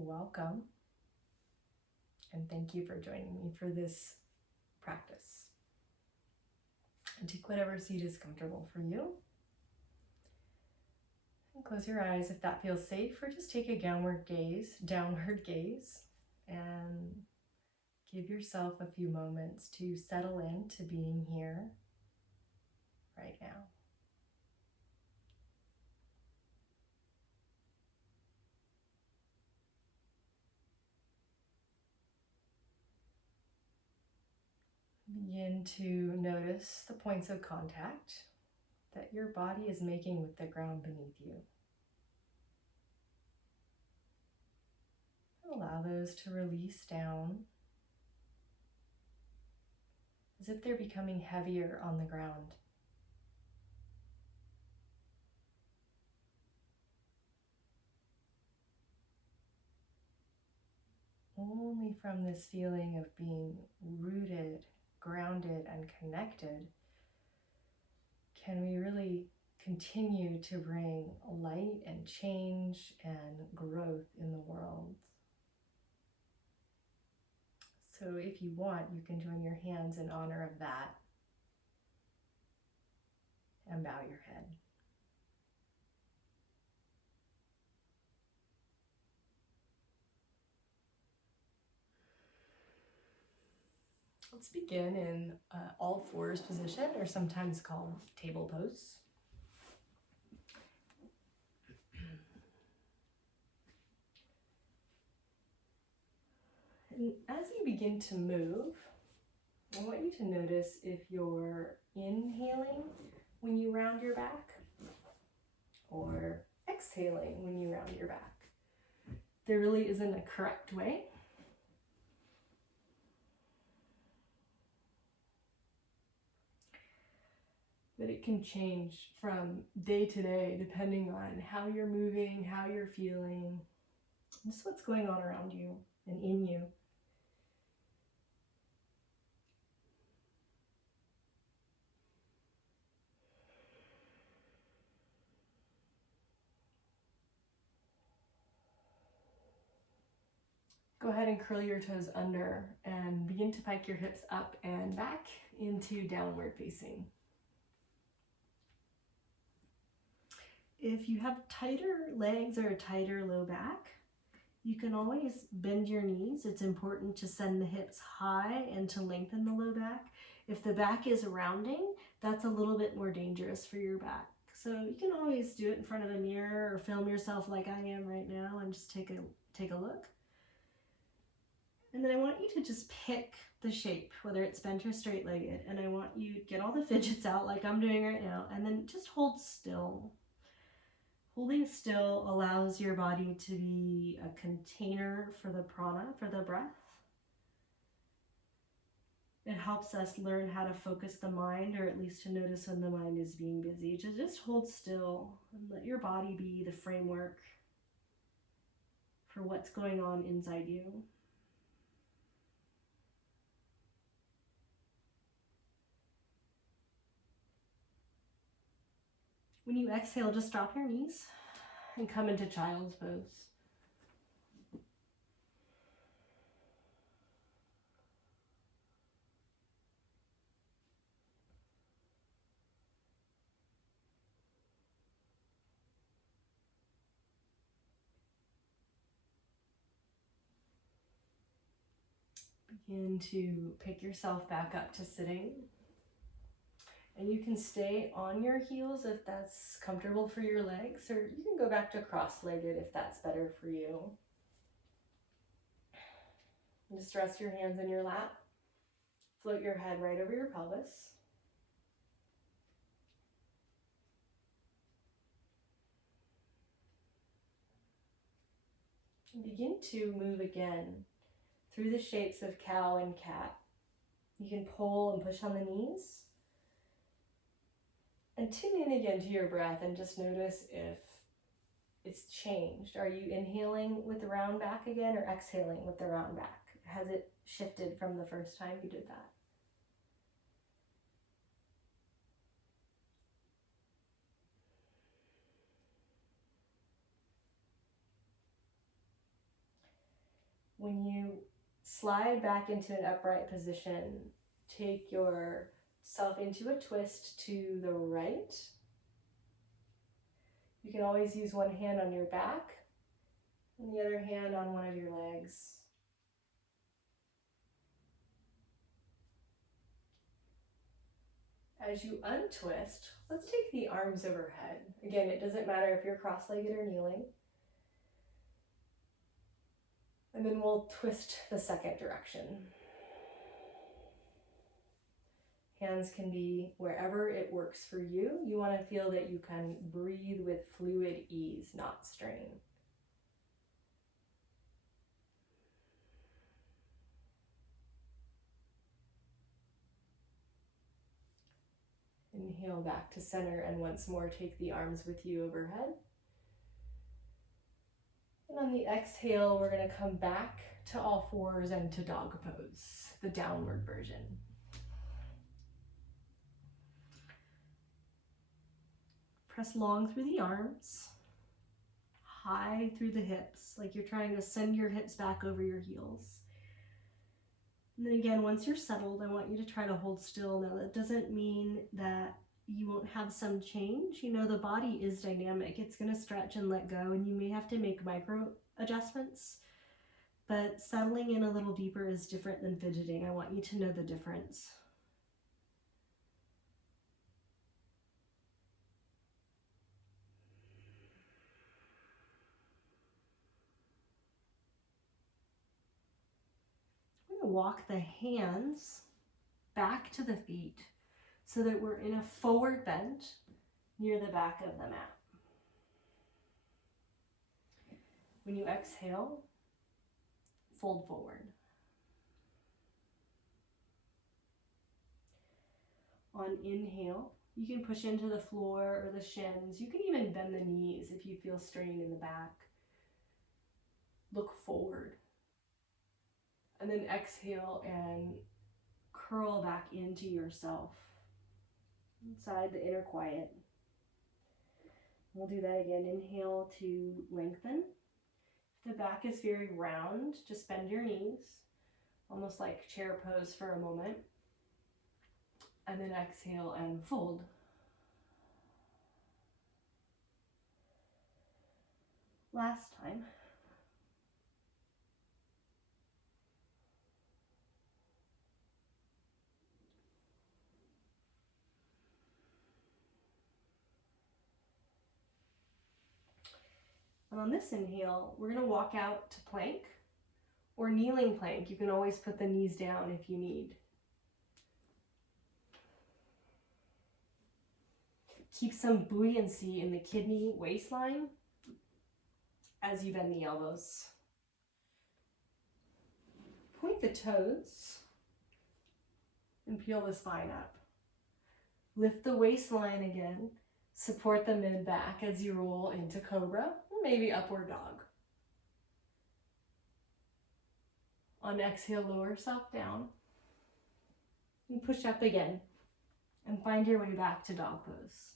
Welcome, and thank you for joining me for this practice. And take whatever seat is comfortable for you. And close your eyes if that feels safe, or just take a downward gaze, and give yourself a few moments to settle into being here right now. Begin to notice the points of contact that your body is making with the ground beneath you. Allow those to release down as if they're becoming heavier on the ground. Only from this feeling of being rooted, grounded, and connected can we really continue to bring light and change and growth in the world. So if you want, you can join your hands in honor of that and bow your head. Let's begin in all fours position, or sometimes called table pose. And as you begin to move, I want you to notice if you're inhaling when you round your back or exhaling when you round your back. There really isn't a correct way. But it can change from day to day depending on how you're moving, how you're feeling, just what's going on around you and in you. Go ahead and curl your toes under and begin to pike your hips up and back into downward facing. If you have tighter legs or a tighter low back, you can always bend your knees. It's important to send the hips high and to lengthen the low back. If the back is rounding, that's a little bit more dangerous for your back. So you can always do it in front of a mirror or film yourself like I am right now and just take a look. And then I want you to just pick the shape, whether it's bent or straight-legged, and I want you to get all the fidgets out like I'm doing right now, and then just hold still. Holding still allows your body to be a container for the prana, for the breath. It helps us learn how to focus the mind, or at least to notice when the mind is being busy. Just hold still and let your body be the framework for what's going on inside you. When you exhale, just drop your knees and come into child's pose. Begin to pick yourself back up to sitting. And you can stay on your heels if that's comfortable for your legs, or you can go back to cross-legged if that's better for you. Just rest your hands in your lap. Float your head right over your pelvis. And begin to move again through the shapes of cow and cat. You can pull and push on the knees. And tune in again to your breath and just notice if it's changed. Are you inhaling with the round back again or exhaling with the round back? Has it shifted from the first time you did that? when you slide back into an upright position, take yourself into a twist to the right. You can always use one hand on your back and the other hand on one of your legs. As you untwist, let's take the arms overhead. Again, it doesn't matter if you're cross-legged or kneeling. And then we'll twist the second direction. Hands can be wherever it works for you. You want to feel that you can breathe with fluid ease, not strain. Inhale back to center, and once more take the arms with you overhead. And on the exhale, we're going to come back to all fours and to dog pose, the downward version. Press long through the arms, high through the hips, like you're trying to send your hips back over your heels. And then again, once you're settled, I want you to try to hold still. Now, that doesn't mean that you won't have some change. You know, the body is dynamic. It's going to stretch and let go, and you may have to make micro adjustments. But settling in a little deeper is different than fidgeting. I want you to know the difference. Walk the hands back to the feet so that we're in a forward bend near the back of the mat. When you exhale, fold forward. On inhale, you can push into the floor or the shins. You can even bend the knees if you feel strain in the back. Look forward. And then exhale and curl back into yourself, inside the inner quiet. We'll do that again. Inhale to lengthen. If the back is very round, just bend your knees, almost like chair pose for a moment. And then exhale and fold. Last time. And on this inhale, we're going to walk out to plank or kneeling plank. You can always put the knees down if you need. Keep some buoyancy in the kidney waistline as you bend the elbows. Point the toes and peel the spine up. Lift the waistline again. Support the mid back as you roll into cobra, or maybe upward dog. On exhale, lower yourself down and push up again and find your way back to dog pose.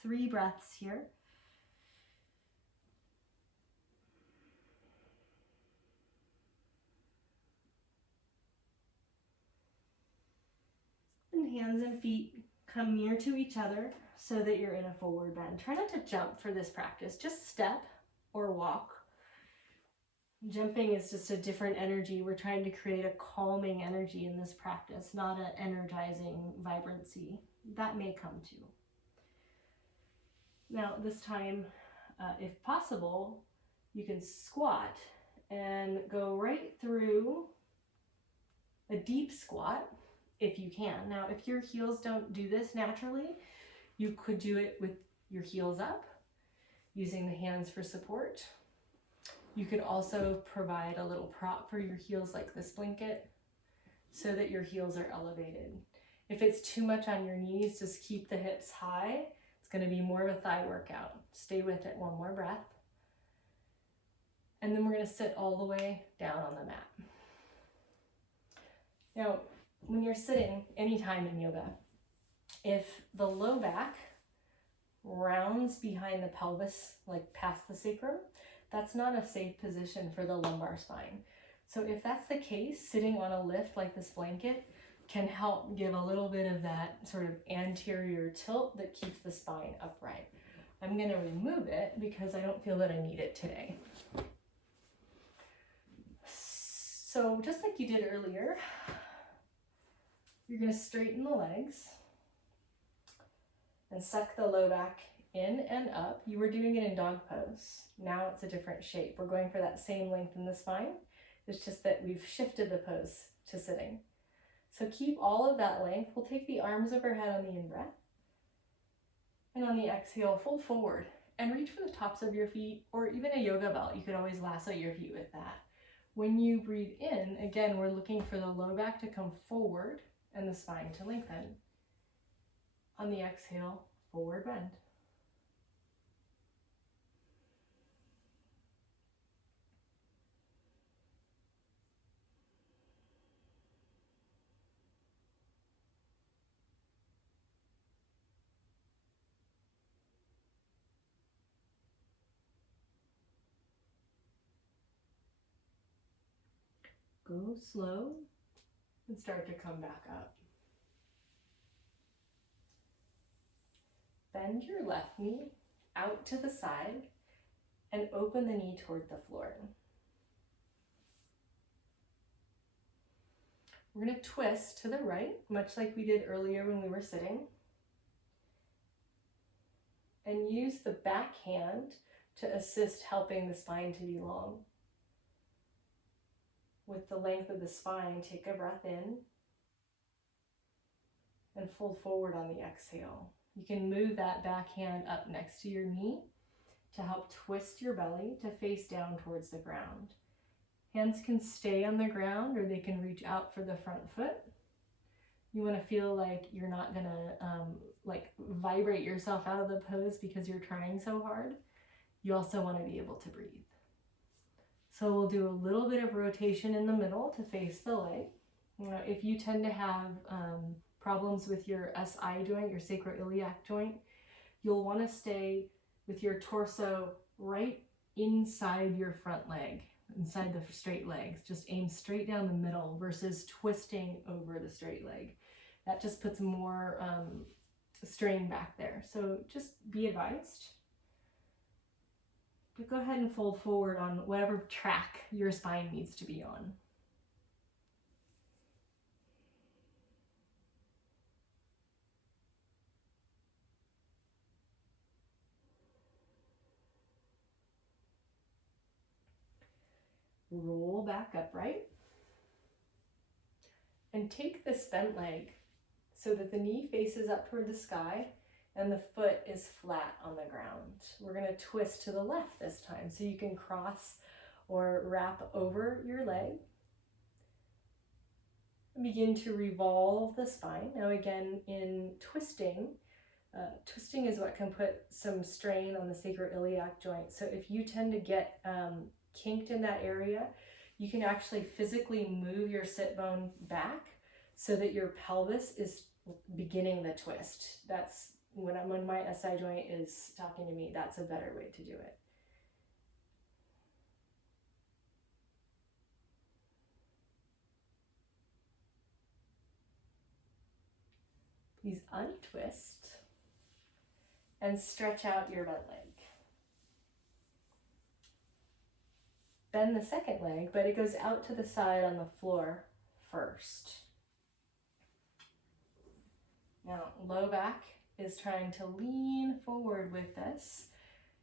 Three breaths here. And hands and feet come near to each other so that you're in a forward bend. Try not to jump for this practice. Just step or walk. Jumping is just a different energy. We're trying to create a calming energy in this practice, not an energizing vibrancy. That may come too. Now, this time, if possible, you can squat and go right through a deep squat if you can. Now, if your heels don't do this naturally, you could do it with your heels up, using the hands for support. You could also provide a little prop for your heels like this blanket so that your heels are elevated. If it's too much on your knees, just keep the hips high. It's going to be more of a thigh workout. Stay with it. One more breath. And then we're going to sit all the way down on the mat. Now, when you're sitting anytime in yoga, if the low back rounds behind the pelvis, like past the sacrum, that's not a safe position for the lumbar spine. So if that's the case, sitting on a lift like this blanket can help give a little bit of that sort of anterior tilt that keeps the spine upright. I'm going to remove it because I don't feel that I need it today. So just like you did earlier, you're going to straighten the legs and suck the low back in and up. You were doing it in dog pose. Now it's a different shape. We're going for that same length in the spine. It's just that we've shifted the pose to sitting. So keep all of that length. We'll take the arms overhead on the in-breath. And on the exhale, fold forward and reach for the tops of your feet, or even a yoga belt. You could always lasso your feet with that. When you breathe in, again, we're looking for the low back to come forward and the spine to lengthen. On the exhale, forward bend. Go slow and start to come back up. Bend your left knee out to the side and open the knee toward the floor. We're going to twist to the right, much like we did earlier when we were sitting. And use the back hand to assist helping the spine to be long. With the length of the spine, take a breath in and fold forward on the exhale. You can move that back hand up next to your knee to help twist your belly to face down towards the ground. Hands can stay on the ground or they can reach out for the front foot. You want to feel like you're not going to vibrate yourself out of the pose because you're trying so hard. You also want to be able to breathe. So we'll do a little bit of rotation in the middle to face the leg. If you tend to have problems with your SI joint, your sacroiliac joint, you'll want to stay with your torso right inside your front leg, inside the straight legs. Just aim straight down the middle versus twisting over the straight leg. That just puts more strain back there. So just be advised. But go ahead and fold forward on whatever track your spine needs to be on. Roll back upright. And take this bent leg so that the knee faces up toward the sky and the foot is flat on the ground. We're going to twist to the left this time so you can cross or wrap over your leg. Begin to revolve the spine. Now again, in twisting, twisting is what can put some strain on the sacroiliac joint. So if you tend to get kinked in that area, you can actually physically move your sit bone back so that your pelvis is beginning the twist. That's when my SI joint is talking to me, that's a better way to do it. Please untwist and stretch out your bent leg. Bend the second leg, but it goes out to the side on the floor first. Now, low back is trying to lean forward with this.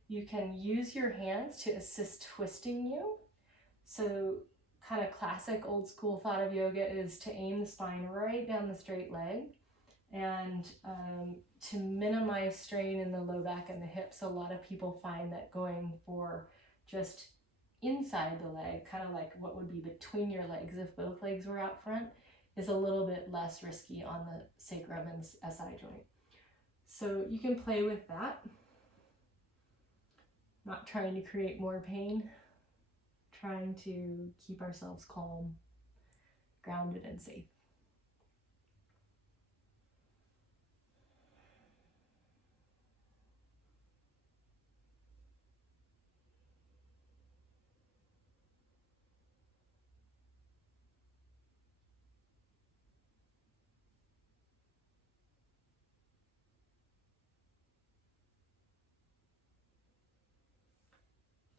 You can use your hands to assist twisting you. So kind of classic old school thought of yoga is to aim the spine right down the straight leg and to minimize strain in the low back and the hips. A lot of people find that going for just inside the leg, kind of like what would be between your legs if both legs were out front, is a little bit less risky on the sacrum and SI joint. So you can play with that, not trying to create more pain, trying to keep ourselves calm, grounded, and safe.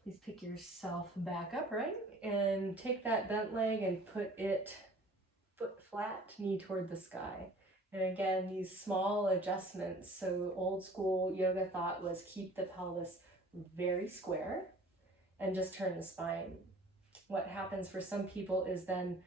Please pick yourself back up, right? And take that bent leg and put it foot flat, knee toward the sky. And again, these small adjustments. So old school yoga thought was keep the pelvis very square and just turn the spine. What happens for some people is then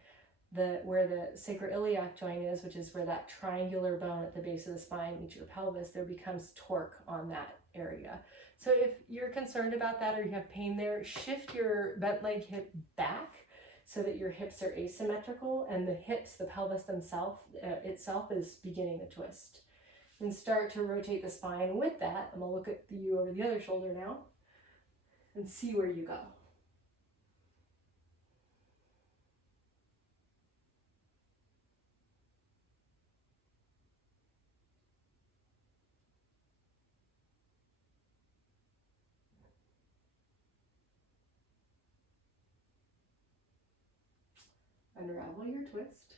where the sacroiliac joint is, which is where that triangular bone at the base of the spine meets your pelvis, there becomes torque on that area. So if you're concerned about that or you have pain there, shift your bent leg hip back so that your hips are asymmetrical and the hips, the pelvis itself is beginning to twist. And start to rotate the spine with that. I'm gonna look at you over the other shoulder now and see where you go. Unravel your twist.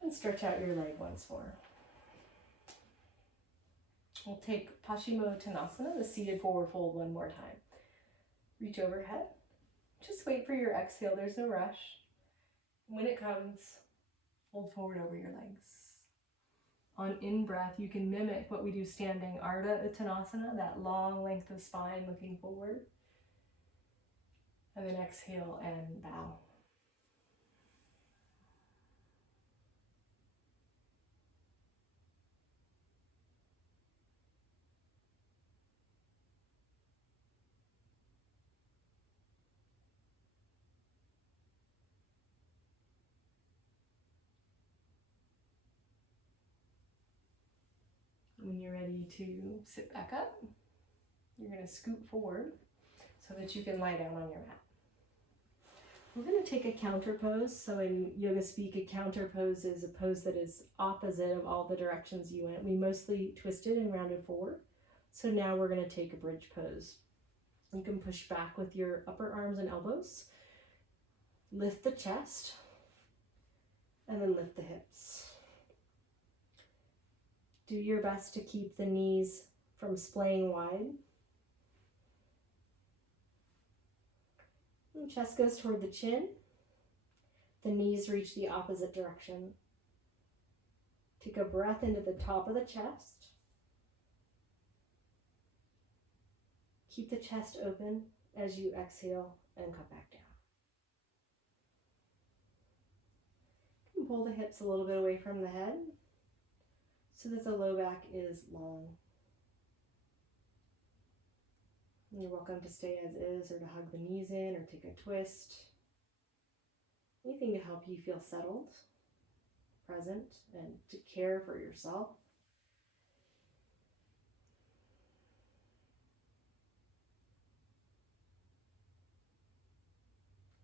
And stretch out your leg once more. We'll take Paschimottanasana, the seated forward fold, one more time. Reach overhead. Just wait for your exhale. There's no rush. When it comes, fold forward over your legs. On in-breath, you can mimic what we do standing, Ardha Uttanasana, that long length of spine looking forward. And then exhale and bow. When you're ready to sit back up, you're going to scoot forward so that you can lie down on your mat. We're going to take a counter pose. So in yoga speak, a counter pose is a pose that is opposite of all the directions you went. We mostly twisted and rounded forward. So now we're going to take a bridge pose. You can push back with your upper arms and elbows. Lift the chest and then lift the hips. Do your best to keep the knees from splaying wide. And chest goes toward the chin. The knees reach the opposite direction. Take a breath into the top of the chest. Keep the chest open as you exhale and come back down. You can pull the hips a little bit away from the head so that the low back is long. You're welcome to stay as is or to hug the knees in or take a twist. Anything to help you feel settled, present, and to care for yourself.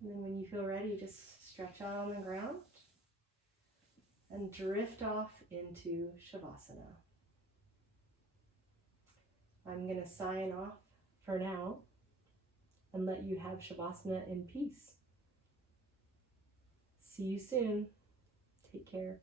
And then when you feel ready, just stretch out on the ground and drift off into Shavasana. I'm going to sign off for now and let you have Shavasana in peace. See you soon. Take care.